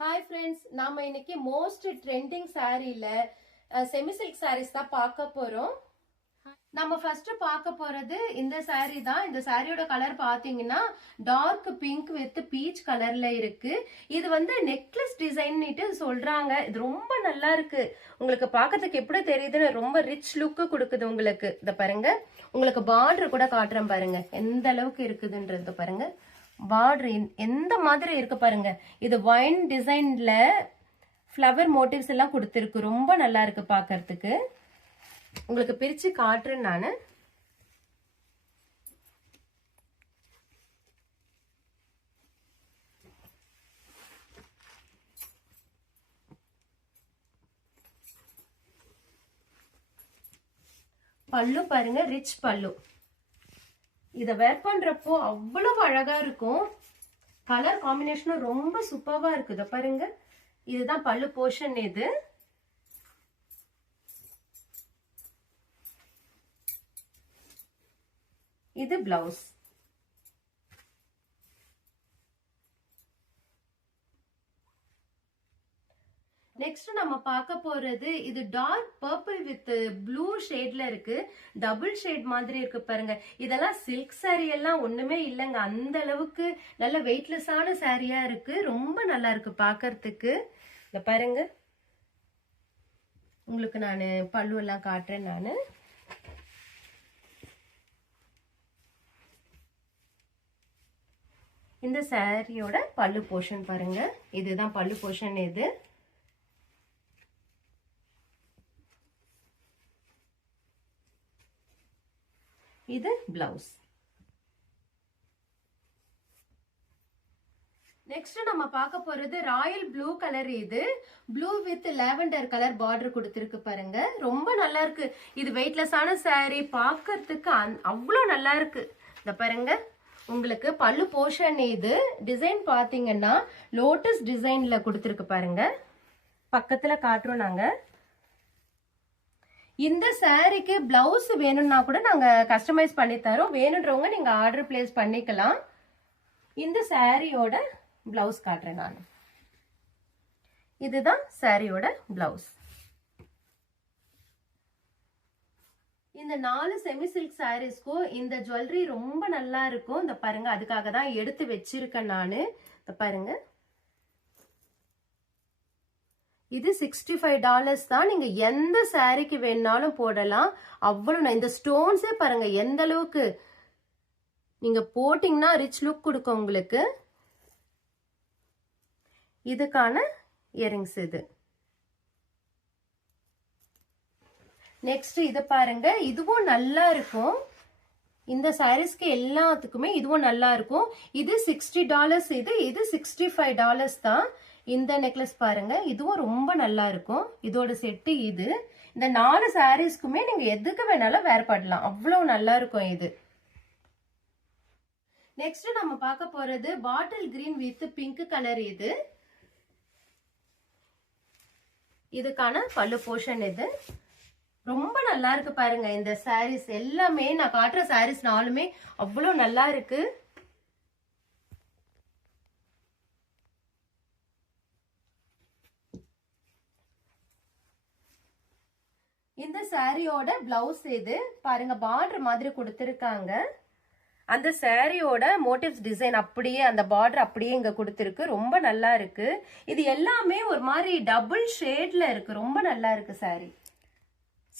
Hi friends, நாம இன்னைக்கு most trending சாரீல செமி சில்க் சாரீஸ் தான் பார்க்க போறோம். நம்ம ஃபர்ஸ்ட் பார்க்க போறது இந்த சாரீ தான். இந்த சாரியோட கலர் பாத்தீங்கன்னா டார்க் பிங்க் வித் பீச் கலர்ல இருக்கு. இது வந்து நெக்லஸ் டிசைன்னுட்டு சொல்றாங்க. இது ரொம்ப நல்லா இருக்கு. உங்களுக்கு பார்க்கிறதுக்கு எப்படி தெரியுதுன்னு ரொம்ப ரிச் லுக் கொடுக்குது உங்களுக்கு. இத பாருங்க, உங்களுக்கு பார்டர் கூட காட்டுறேன் பாருங்க எந்த அளவுக்கு இருக்குதுன்றது பாருங்க. பார்டர் எந்த மாதிரி இருக்கு பாருங்க. இது வைன் டிசைன்ல ஃப்ளவர் மோட்டிவ்ஸ் எல்லாம் கொடுத்துருக்கு. ரொம்ப நல்லா இருக்கு பார்க்கிறதுக்கு. உங்களுக்கு பிரிச்சு காட்டுறேன் நானு. பல்லு பாருங்க, ரிச் பல்லு. இத வேர் பண்றப்போ அவ்வளவு அழகா இருக்கும். கலர் காம்பினேஷனும் ரொம்ப சூப்பர்வா இருக்குது பாருங்க. இதுதான் பல்லு போர்ஷன். இது பிளவுஸ். நெக்ஸ்ட் நம்ம பார்க்க போறது இது டார்க் பர்பிள் வித் ப்ளூ ஷேட்ல இருக்கு. டபுள் ஷேட் மாதிரி இருக்கு பாருங்க. இதெல்லாம் சில்க் சாரி எல்லாம் ஒண்ணுமே இல்லைங்க. அந்த அளவுக்கு நல்ல வெயிட்லெஸ்ஸான சாரியா இருக்கு. ரொம்ப நல்லா இருக்கு பார்க்கிறதுக்கு. இத பாருங்க, உங்களுக்கு நான் பல்லு எல்லாம் காட்டுறேன் நானு. இந்த சாரியோட பல்லு போர்ஷன் பாருங்க. இதுதான் பல்லு போர்ஷன். இது பிளவுஸ். நெக்ஸ்ட் நம்ம பார்க்க போறது ராயல் ப்ளூ கலர். இது blue with lavender colour border கொடுத்திருக்கு பாருங்க. ரொம்ப நல்லா இருக்கு. இது வெயிட்லெஸ்ஸான சாரி, பார்க்கிறதுக்கு அவ்வளோ நல்லா இருக்கு. இந்த பாருங்க, உங்களுக்கு பல்லு போர்ஷன். இது டிசைன் பாத்தீங்கன்னா லோட்டஸ் டிசைன்ல கொடுத்திருக்கு பாருங்க. பக்கத்துல காட்டுறோம் நாங்க. இந்த சாரிக்கு பிளவுஸ் வேணும்னா கூட நாங்க கஸ்டமைஸ் பண்ணி தரோம். வேணுன்றவங்க நீங்க ஆர்டர் பிளேஸ் பண்ணிக்கலாம். இந்த சாரியோட பிளவுஸ் காட்டுறேன் நான். இதுதான் சாரியோட பிளவுஸ். இந்த 4 செமி சில்க் சாரீஸ்க்கும் இந்த ஜுவல்லரி ரொம்ப நல்லா இருக்கும். இந்த பாருங்க, அதுக்காக தான் எடுத்து வச்சிருக்கேன் நானு. இந்த பாருங்க, இது $65 தான். நீங்க எந்த சாரிக்கு வேணாலும் போடலாம். அவ்வளவு இந்த ஸ்டோன்ஸே பாருங்க எந்த அளவுக்கு நீங்க போட்டீங்கன்னா ரிச் லுக் கொடுக்கும் உங்களுக்கு. இதுக்கான இயரிங்ஸ் இது. நெக்ஸ்ட் இது பாருங்க, இதுவும் நல்லா இருக்கும். இந்த சாரீஸ்க்கு எல்லாத்துக்குமே இதுவும் நல்லா இருக்கும். இது $60. இது $65 தான். இந்த நெக்லஸ் பாருங்க, இதுவும் ரொம்ப நல்லா இருக்கும். இதோட செட்டு இது. இந்த 4 சாரீஸ்க்குமே நீங்க எதுக்கு வேணாலும் வேர் பண்ணலாம். அவ்வளவு நல்லா இருக்கும் இது. நெக்ஸ்ட் நம்ம பார்க்க போறது bottle green with pink colour. இதுக்கான பல்லு போர்ஷன். இது ரொம்ப நல்லா இருக்கு பாருங்க. இந்த சாரீஸ் எல்லாமே நான் காட்டுற சாரீஸ் 4மே அவ்வளவு நல்லா இருக்கு. இந்த சாரியோட பிளவுஸ் இது பாருங்க, பார்டர் மாதிரி கொடுத்திருக்காங்க. அந்த சாரியோட மோட்டிவ்ஸ் டிசைன் அப்படியே, அந்த பார்டர் அப்படியே இங்க கொடுத்திருக்கு. ரொம்ப நல்லா இருக்கு. இது எல்லாமே ஒரு மாதிரி டபுள் ஷேட்ல இருக்கு. ரொம்ப நல்லா இருக்கு சாரி.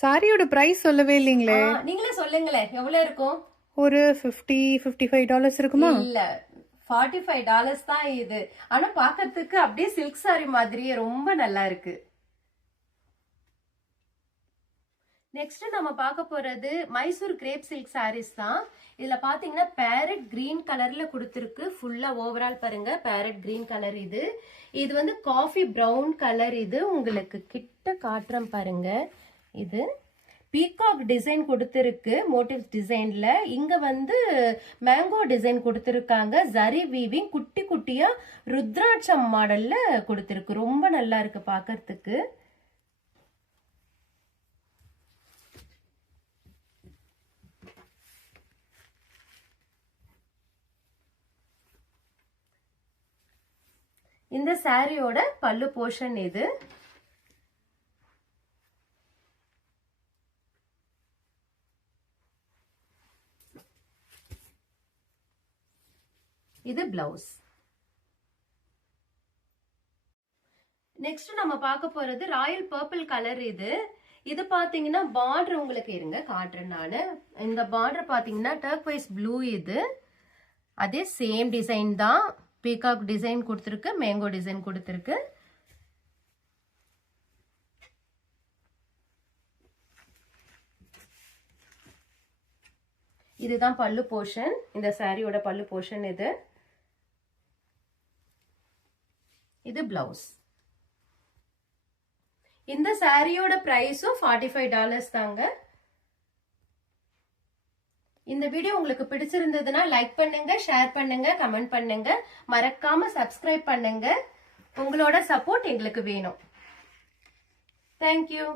சாரியோட பிரைஸ் சொல்லவே இல்லீங்களே. நீங்களே சொல்லுங்களேன், எவ்வளவு இருக்கும்? ஒரு $55 இருக்குமா? இல்ல, $45 தான் இது. ஆனா பாக்கிறதுக்கு அப்படியே சில்க் சாரி மாதிரியே ரொம்ப நல்லா இருக்கு. நெக்ஸ்ட் நம்ம பார்க்க போறது மைசூர் கிரேப் சில்க் சாரீஸ் தான். இதுல பாத்தீங்கன்னா பேரட் கிரீன் கலர்ல கொடுத்திருக்கு. ஃபுல்லா ஓவரால் பாருங்க பேரட் கிரீன் கலர். இது வந்து காஃபி பிரவுன் கலர். இது உங்களுக்கு கிட்ட காட்டுறேன் பாருங்க. இது பீகாக் டிசைன் கொடுத்திருக்கு மோட்டிவ்ஸ் டிசைன்ல. இங்க வந்து மேங்கோ டிசைன் கொடுத்திருக்காங்க. ஜரி வீவிங் குட்டி குட்டியா ருத்ராட்சம் மாடல்ல கொடுத்திருக்கு. ரொம்ப நல்லா இருக்கு பாக்கிறதுக்கு. இந்த சாரியோட பல்லு போர்ஷன் இது. இது பிளவுஸ். நெக்ஸ்ட் நம்ம பார்க்க போறது ராயல் பர்பிள் கலர். இது பாத்தீங்கன்னா பார்டர் உங்களுக்கு இருங்க காட்டுறேன் நானு. இந்த பார்டர் பாத்தீங்கன்னா டர்க்வைஸ் ப்ளூ. இது அதே சேம் டிசைன் தான். பீகாக் டிசைன் கொடுத்துருக்கு, மேங்கோ டிசைன் கொடுத்துருக்கு. இதுதான் பல்லு போர்ஷன். இந்த சாரியோட பல்லு போர்ஷன் இது. இது பிளவுஸ். இந்த சாரியோட பிரைஸும் $45 தாங்க. இந்த வீடியோ உங்களுக்கு பிடிச்சிருந்ததுன்னா லைக் பண்ணுங்க, ஷேர் பண்ணுங்க, கமெண்ட் பண்ணுங்க. மறக்காம சப்ஸ்கிரைப் பண்ணுங்க. உங்களோட சப்போர்ட் எங்களுக்கு வேணும். தேங்க்யூ.